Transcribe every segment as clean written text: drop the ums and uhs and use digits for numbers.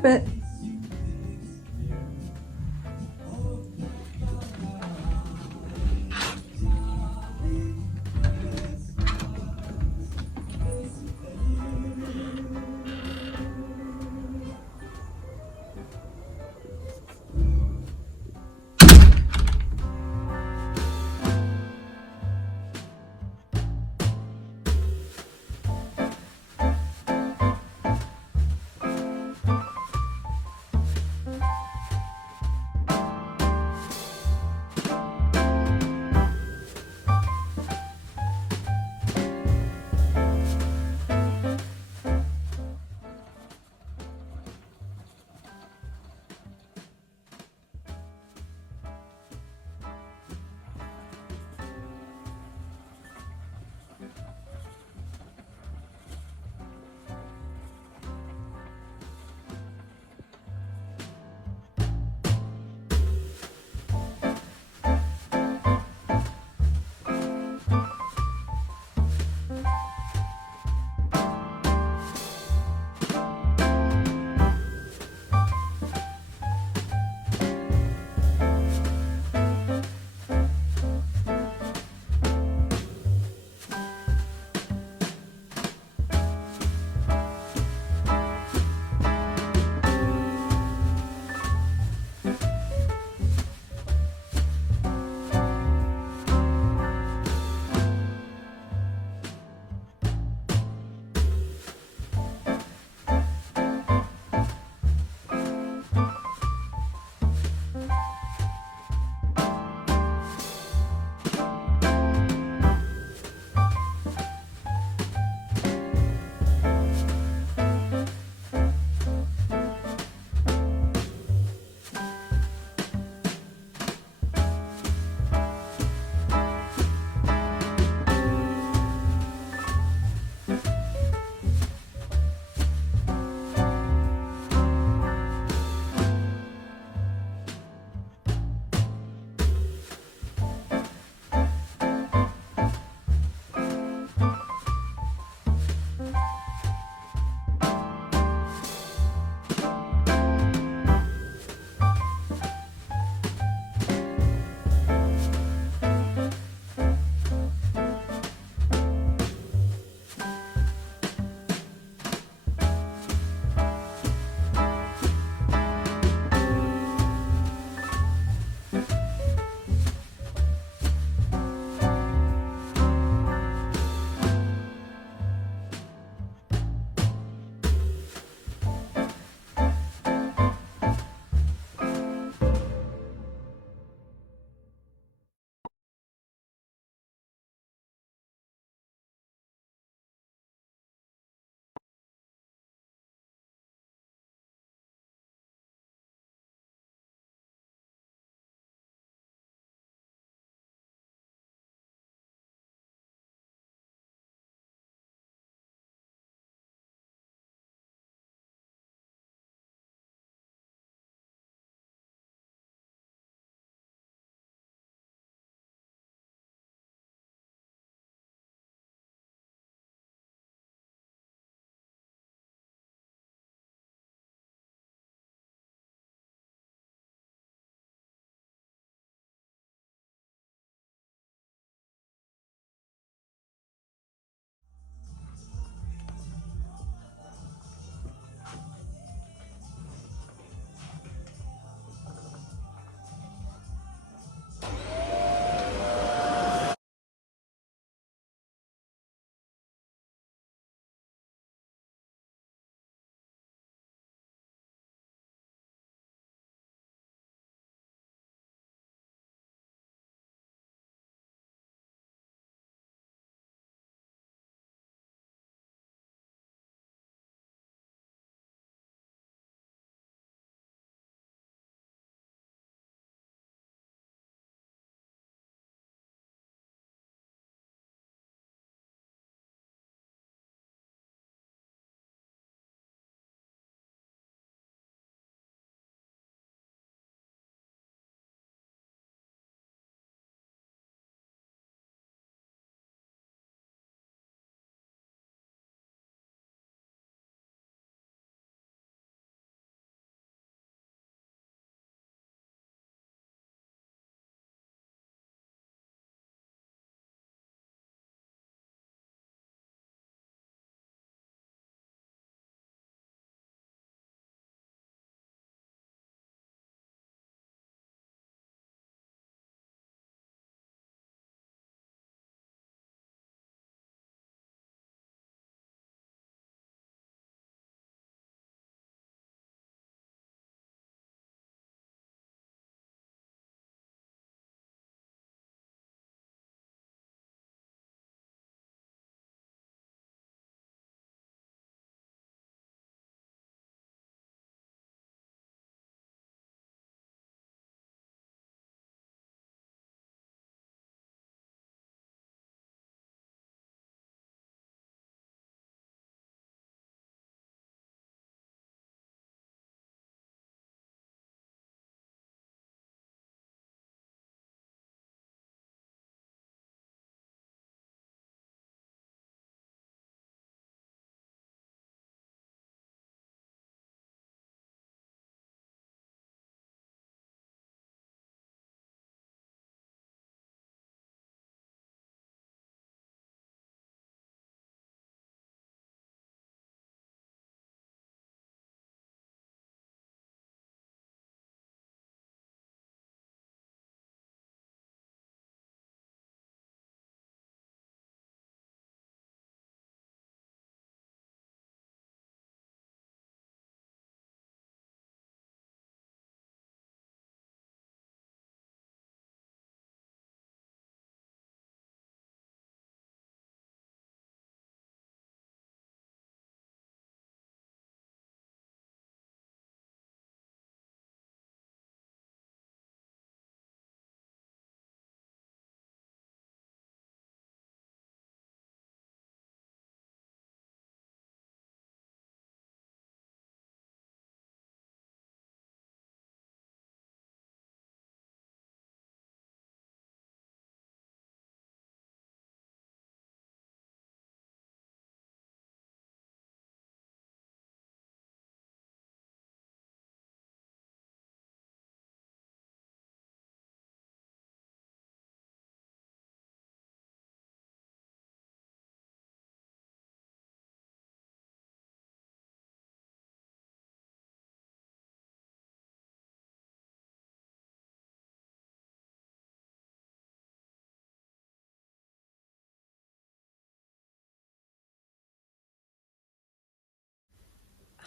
for a bit.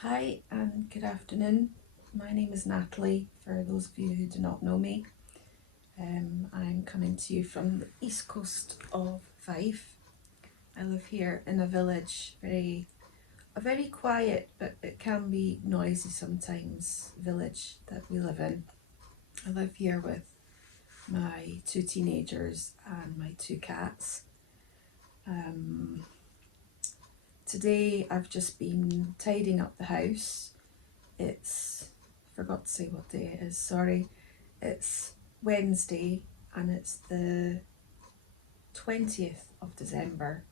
Hi and good afternoon. My name is Natalie, for those of you who do not know me. I'm coming to you from the east coast of Fife. I live here in a village, a very quiet, but it can be noisy sometimes, village that we live in. I live here with my two teenagers and my two cats. Today I've just been tidying up the house. Forgot to say what day it is, sorry. It's Wednesday and it's the 20th of December.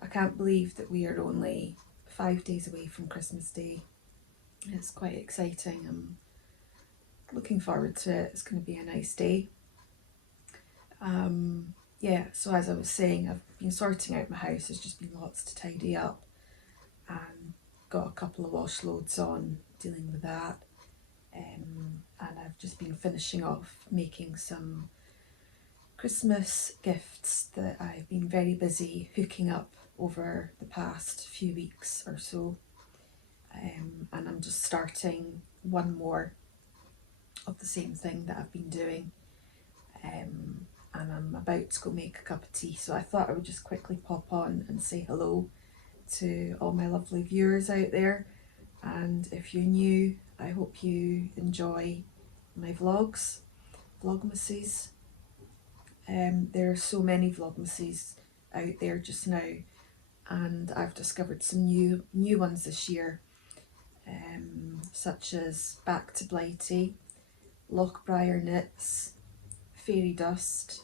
I can't believe that we are only 5 days away from Christmas Day. It's quite exciting. I'm looking forward to it. It's going to be a nice day. So as I was saying, I've been sorting out my house. There's just been lots to tidy up and got a couple of wash loads on dealing with that. And I've just been finishing off making some Christmas gifts that I've been very busy hooking up over the past few weeks or so. And I'm just starting one more of the same thing that I've been doing. And I'm about to go make a cup of tea, so I thought I would just quickly pop on and say hello to all my lovely viewers out there. And if you're new, I hope you enjoy my vlogmases. There are so many vlogmases out there just now, and I've discovered some new ones this year, such as Back to Blighty, Lochbriar Knits, Fairy Dust.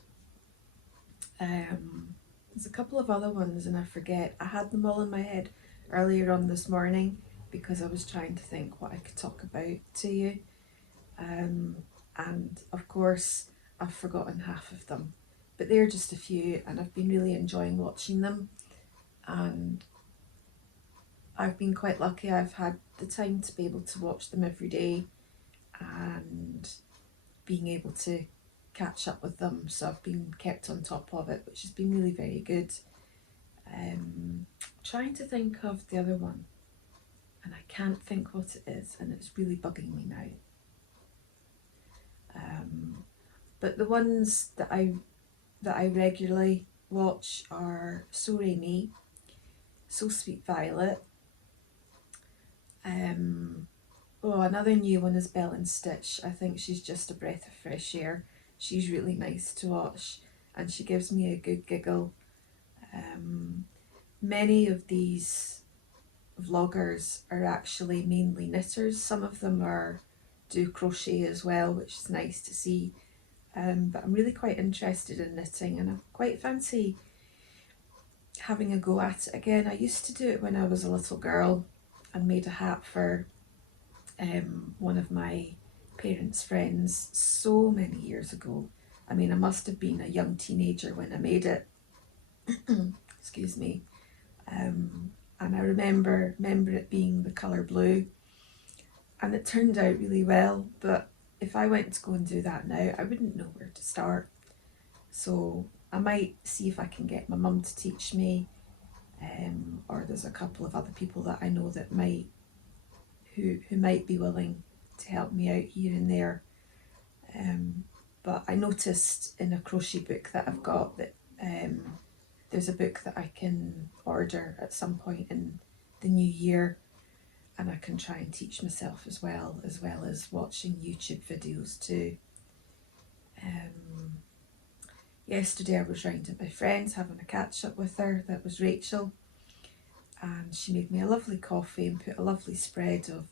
There's a couple of other ones and I forget. I had them all in my head earlier on this morning because I was trying to think what I could talk about to you. And of course I've forgotten half of them, but they're just a few and I've been really enjoying watching them, and I've been quite lucky. I've had the time to be able to watch them every day and being able to catch up with them, so I've been kept on top of it, which has been really very good. Trying to think of the other one and I can't think what it is, and it's really bugging me now. But the ones that I regularly watch are So Rainy, So Sweet Violet. Another new one is Belle and Stitch. I think she's just a breath of fresh air. She's really nice to watch and she gives me a good giggle. Many of these vloggers are actually mainly knitters. Some of them do crochet as well, which is nice to see. But I'm really quite interested in knitting and I quite fancy having a go at it again. I used to do it when I was a little girl and made a hat for one of my parents' friends so many years ago. I mean, I must have been a young teenager when I made it. Excuse me. And I remember it being the colour blue, and it turned out really well, but if I went to go and do that now, I wouldn't know where to start. So I might see if I can get my mum to teach me, or there's a couple of other people that I know that who might be willing to help me out here and there. But I noticed in a crochet book that I've got that there's a book that I can order at some point in the new year, and I can try and teach myself as well as watching YouTube videos too. Yesterday I was round at my friend's having a catch up with her. That was Rachel, and she made me a lovely coffee and put a lovely spread of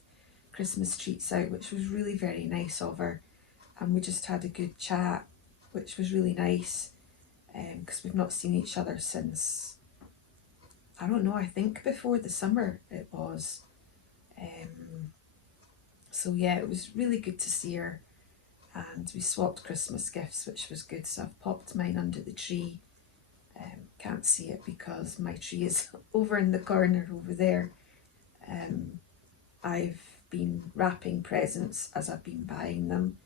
Christmas treats out, which was really very nice of her, and we just had a good chat, which was really nice, because we've not seen each other since, I don't know, I think before the summer it was. So yeah, it was really good to see her, and we swapped Christmas gifts, which was good. So I've popped mine under the tree. Can't see it because my tree is over in the corner over there. I've been wrapping presents as I've been buying them,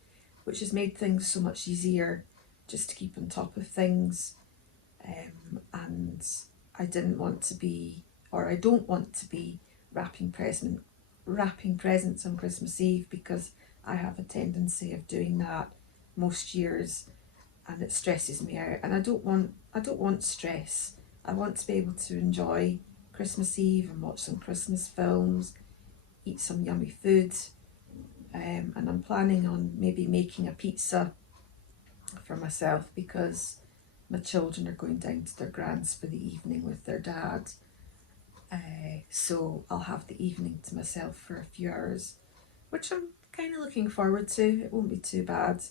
which has made things so much easier just to keep on top of things. And I didn't want to be, or I don't want to be, wrapping wrapping presents on Christmas Eve because I have a tendency of doing that most years, and it stresses me out, and I don't want stress. I want to be able to enjoy Christmas Eve and watch some Christmas films, eat some yummy food, and I'm planning on maybe making a pizza for myself because my children are going down to their grand's for the evening with their dad. So I'll have the evening to myself for a few hours, which I'm kind of looking forward to. It won't be too bad,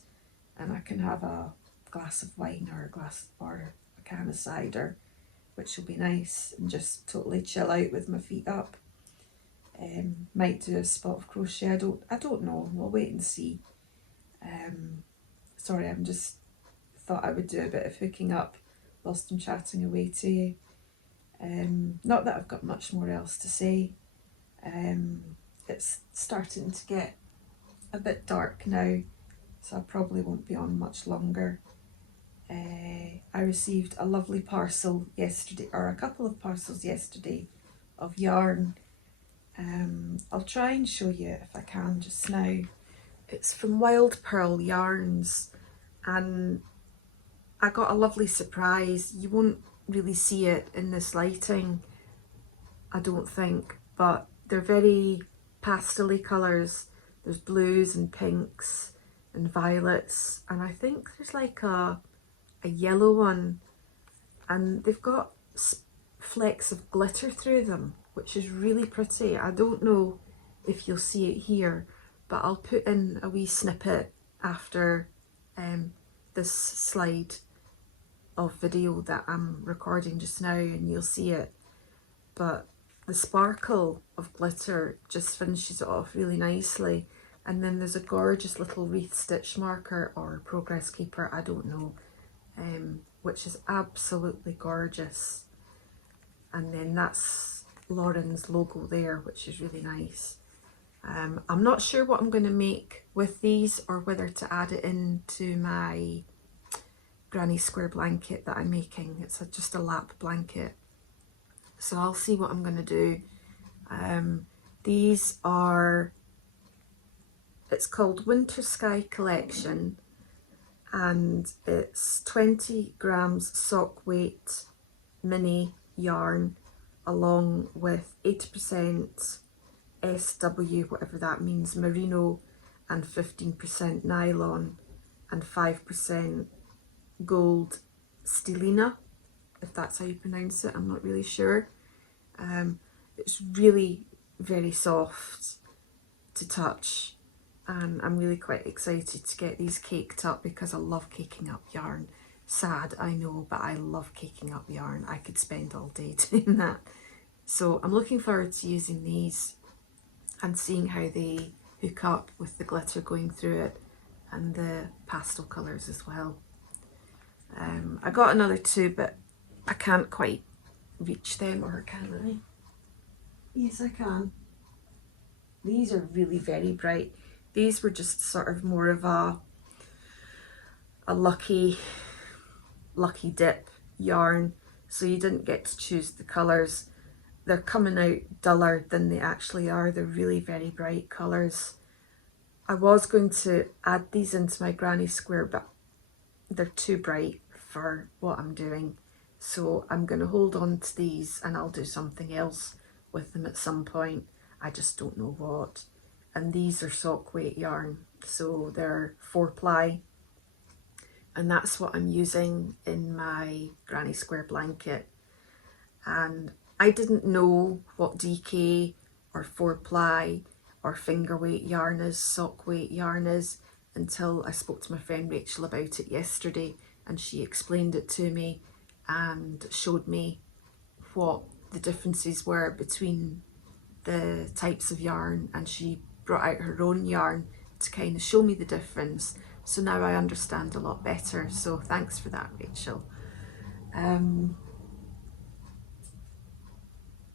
and I can have a glass of wine or a can of cider, which will be nice, and just totally chill out with my feet up. Might do a spot of crochet. I don't know. We'll wait and see. Sorry, I'm just thought I would do a bit of hooking up whilst I'm chatting away to you. Not that I've got much more else to say. It's starting to get a bit dark now, so I probably won't be on much longer. I received a lovely parcel yesterday, or a couple of parcels yesterday, of yarn. I'll try and show you if I can just now. It's from Wild Pearl Yarns, and I got a lovely surprise. You won't really see it in this lighting, I don't think, but they're very pastel-y colours. There's blues and pinks and violets, and I think there's like a yellow one, and they've got flecks of glitter through them, which is really pretty. I don't know if you'll see it here, but I'll put in a wee snippet after this slide of video that I'm recording just now, and you'll see it. But the sparkle of glitter just finishes it off really nicely, and then there's a gorgeous little wreath stitch marker or progress keeper, I don't know, which is absolutely gorgeous. And then that's Lauren's logo there, which is really nice. I'm not sure what I'm going to make with these, or whether to add it into my granny square blanket that I'm making. It's just a lap blanket, so I'll see what I'm going to do. These are, it's called Winter Sky Collection, and it's 20 grams sock weight mini yarn, along with 80% SW, whatever that means, merino, and 15% nylon, and 5% gold stellina, if that's how you pronounce it. I'm not really sure. It's really very soft to touch, and I'm really quite excited to get these caked up because I love caking up yarn. Sad, I know, but I love caking up yarn. I could spend all day doing that. So I'm looking forward to using these and seeing how they hook up with the glitter going through it and the pastel colours as well. I got another two, but I can't quite reach them, or can I? Yes, I can. These are really very bright. These were just sort of more of a lucky dip yarn, so you didn't get to choose the colours. They're coming out duller than they actually are. They're really very bright colours. I was going to add these into my granny square, but they're too bright for what I'm doing, so I'm going to hold on to these, and I'll do something else with them at some point. I just don't know what. And these are sock weight yarn, so they're 4-ply, and that's what I'm using in my granny square blanket. And I didn't know what DK or 4-ply or finger weight yarn is, sock weight yarn is, until I spoke to my friend Rachel about it yesterday, and she explained it to me and showed me what the differences were between the types of yarn, and she brought out her own yarn to kind of show me the difference. So now I understand a lot better, so thanks for that, Rachel.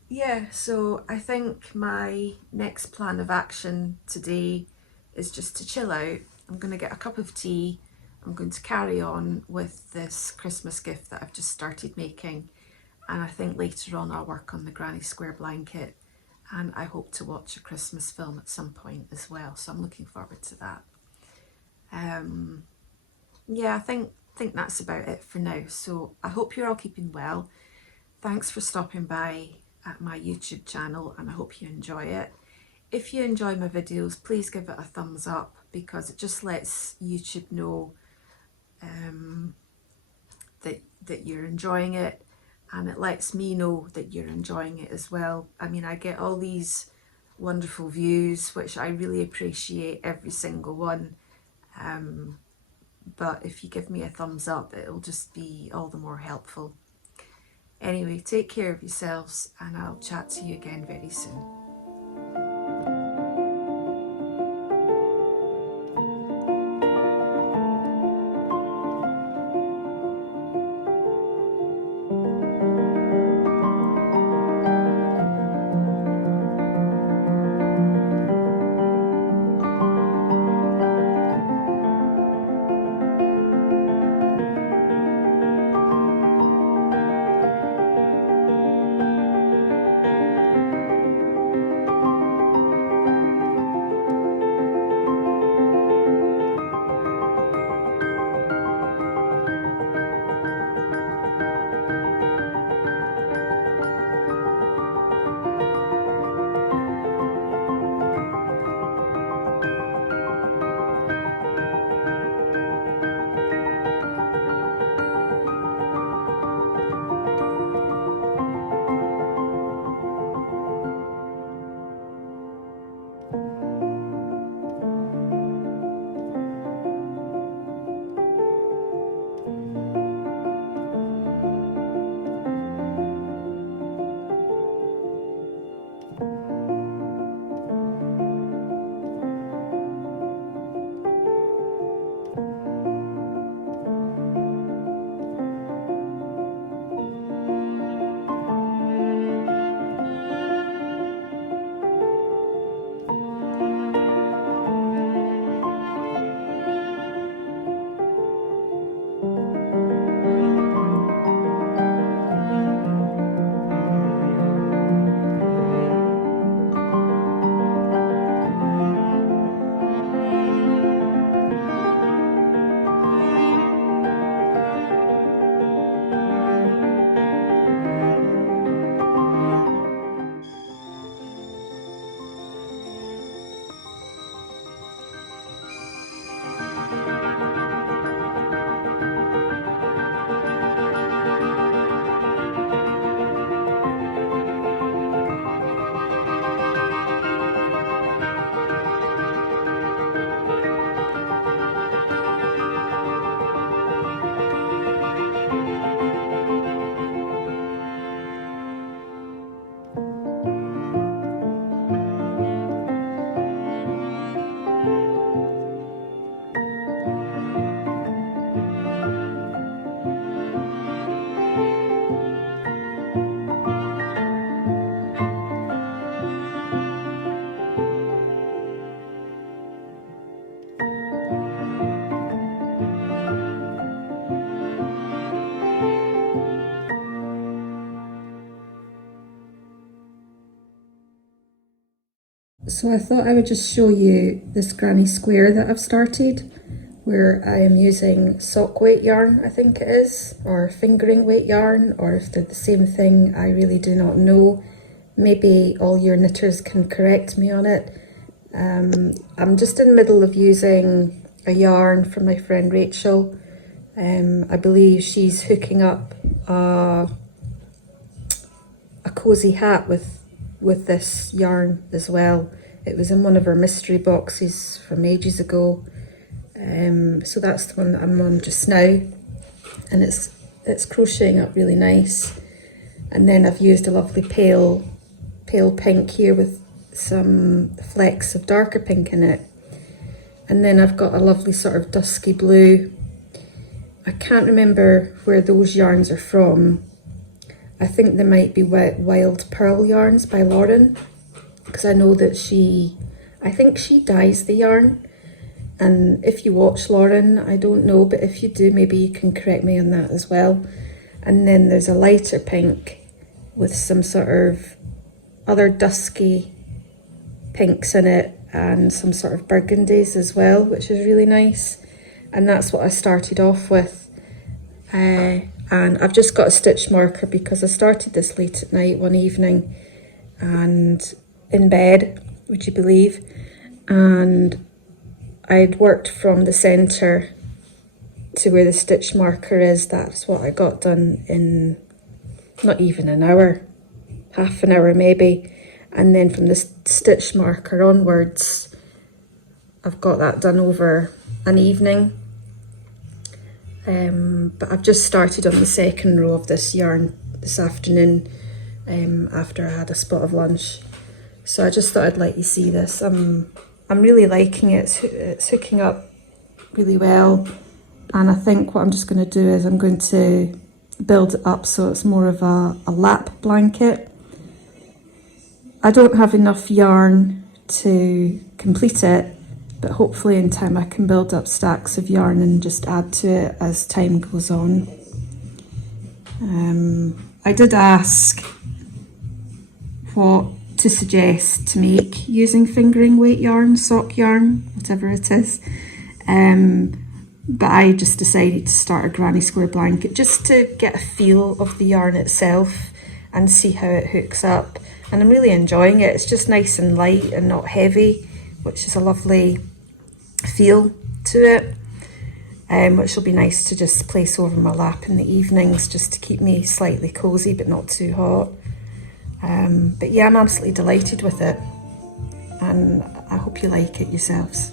Yeah, so I think my next plan of action today is just to chill out. I'm going to get a cup of tea. I'm going to carry on with this Christmas gift that I've just started making, and I think later on I'll work on the granny square blanket, and I hope to watch a Christmas film at some point as well, so I'm looking forward to that. Yeah, I think that's about it for now. So I hope you're all keeping well. Thanks for stopping by at my YouTube channel, and I hope you enjoy it. If you enjoy my videos, please give it a thumbs up, because it just lets YouTube know that you're enjoying it, and it lets me know that you're enjoying it as well. I mean, I get all these wonderful views, which I really appreciate, every single one. But if you give me a thumbs up, it'll just be all the more helpful. Anyway, take care of yourselves, and I'll chat to you again very soon. So I thought I would just show you this granny square that I've started, where I am using sock weight yarn, I think it is, or fingering weight yarn, or if they're the same thing, I really do not know. Maybe all your knitters can correct me on it. I'm just in the middle of using a yarn from my friend Rachel. I believe she's hooking up a cozy hat with this yarn as well. It was in one of her mystery boxes from ages ago. So that's the one that I'm on just now, and it's crocheting up really nice. And then I've used a lovely pale pink here with some flecks of darker pink in it. And then I've got a lovely sort of dusky blue. I can't remember where those yarns are from. I think they might be Wild Pearl yarns by Lauren, because I know that I think she dyes the yarn. And if you watch Lauren, I don't know, but if you do, maybe you can correct me on that as well. And then there's a lighter pink with some sort of other dusky pinks in it and some sort of burgundies as well, which is really nice. And that's what I started off with. And I've just got a stitch marker because I started this late at night one evening and in bed, would you believe? And I'd worked from the centre to where the stitch marker is. That's what I got done in not even an hour, half an hour maybe. And then from the stitch marker onwards, I've got that done over an evening. But I've just started on the second row of this yarn this afternoon after I had a spot of lunch. So I just thought I'd let you see this. I'm really liking it. It's hooking up really well. And I think what I'm just going to do is I'm going to build it up so it's more of a lap blanket. I don't have enough yarn to complete it, but hopefully in time I can build up stacks of yarn and just add to it as time goes on. I did ask what to suggest to make using fingering weight yarn, sock yarn, whatever it is. But I just decided to start a granny square blanket just to get a feel of the yarn itself and see how it hooks up. And I'm really enjoying it. It's just nice and light and not heavy, which is a lovely feel to it, which will be nice to just place over my lap in the evenings just to keep me slightly cozy but not too hot. But yeah, I'm absolutely delighted with it and I hope you like it yourselves.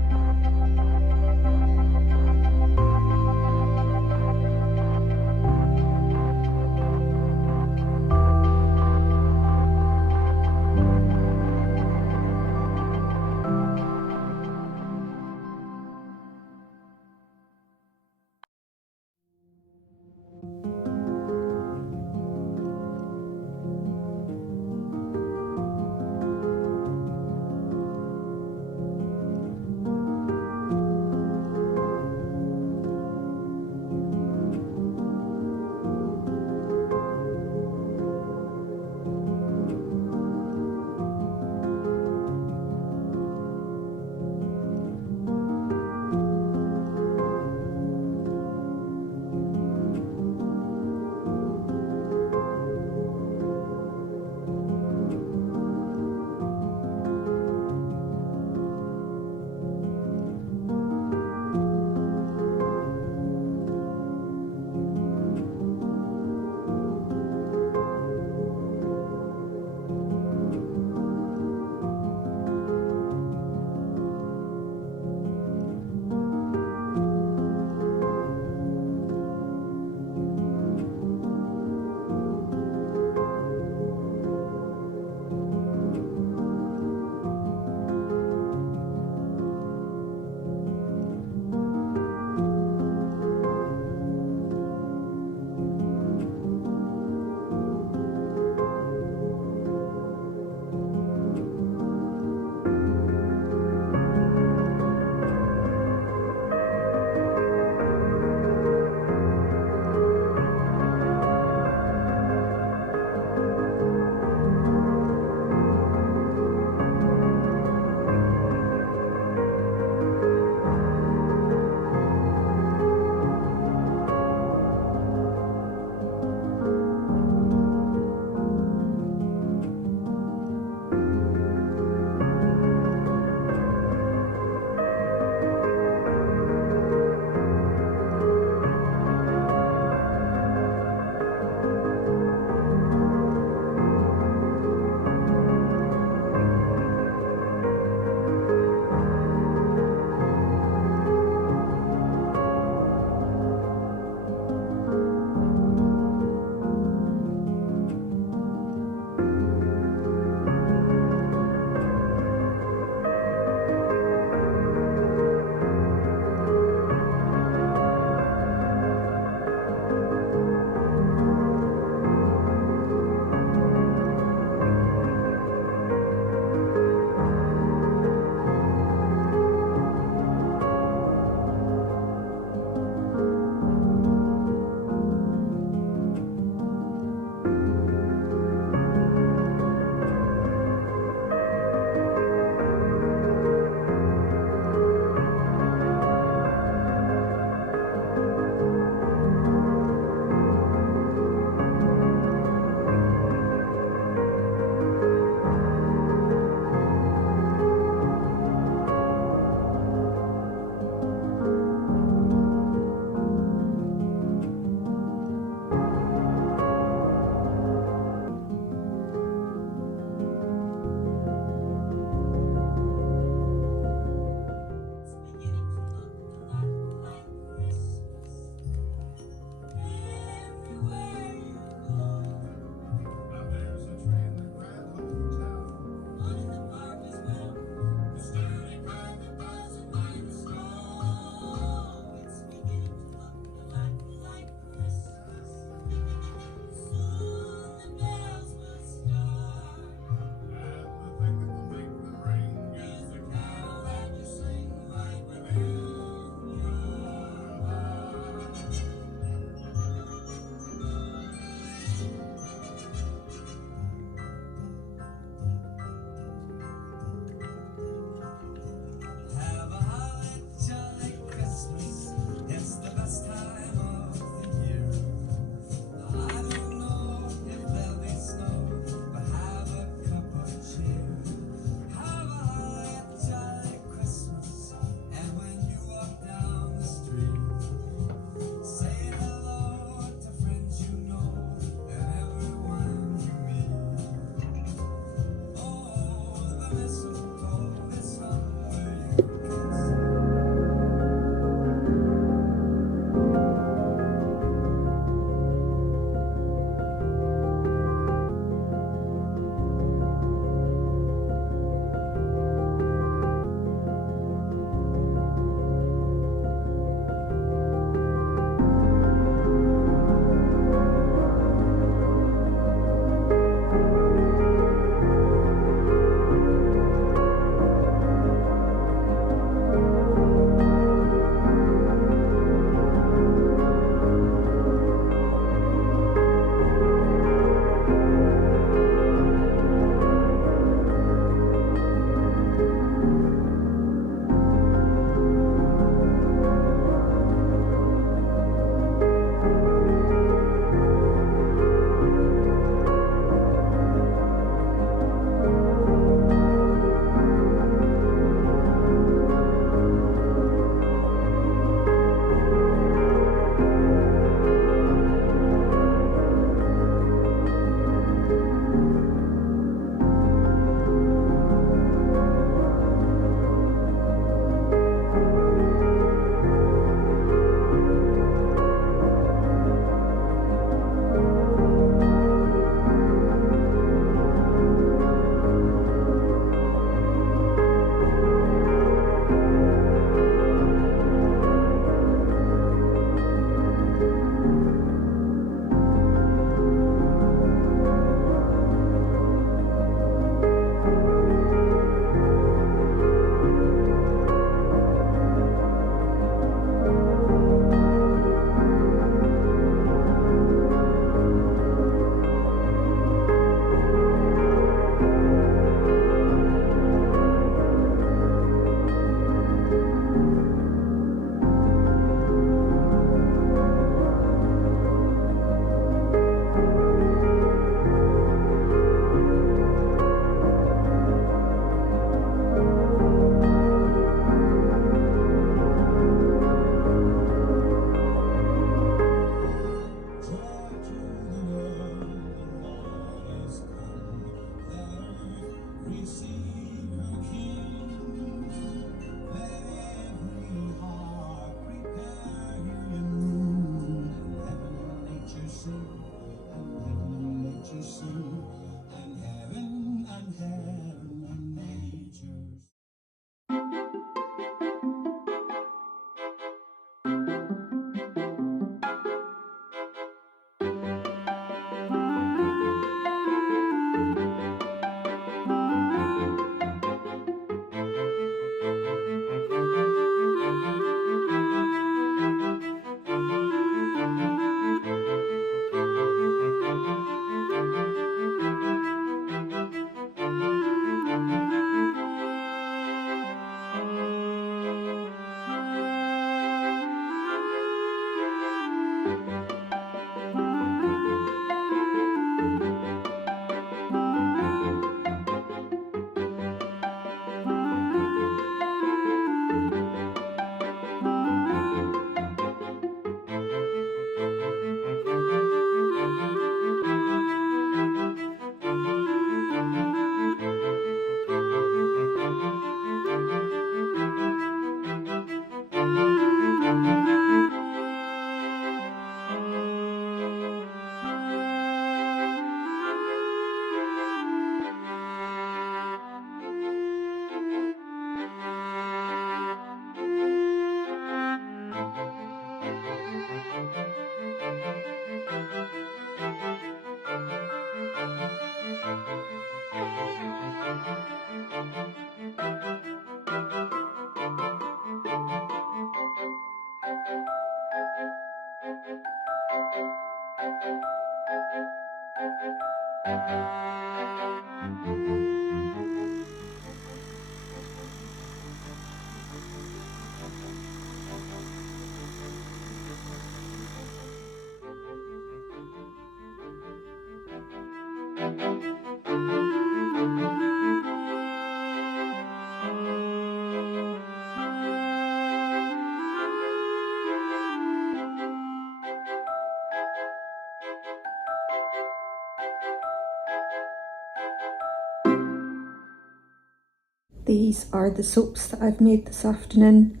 These are the soaps that I've made this afternoon,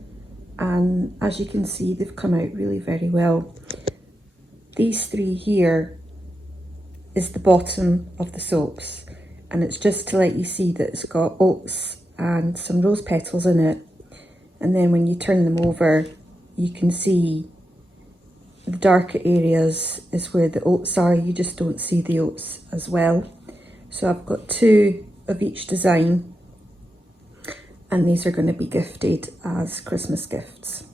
and as you can see they've come out really very well. These three here is the bottom of the soaps, and it's just to let you see that it's got oats and some rose petals in it, and then when you turn them over you can see the darker areas is where the oats are. You just don't see the oats as well. So I've got two of each design, and these are going to be gifted as Christmas gifts.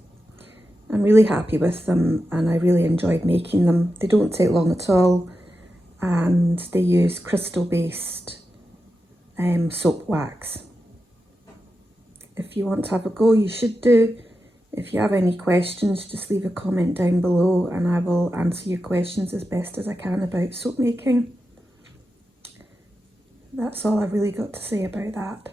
I'm really happy with them and I really enjoyed making them. They don't take long at all, and they use crystal based soap wax. If you want to have a go, you should do. If you have any questions, just leave a comment down below and I will answer your questions as best as I can about soap making. That's all I've really got to say about that.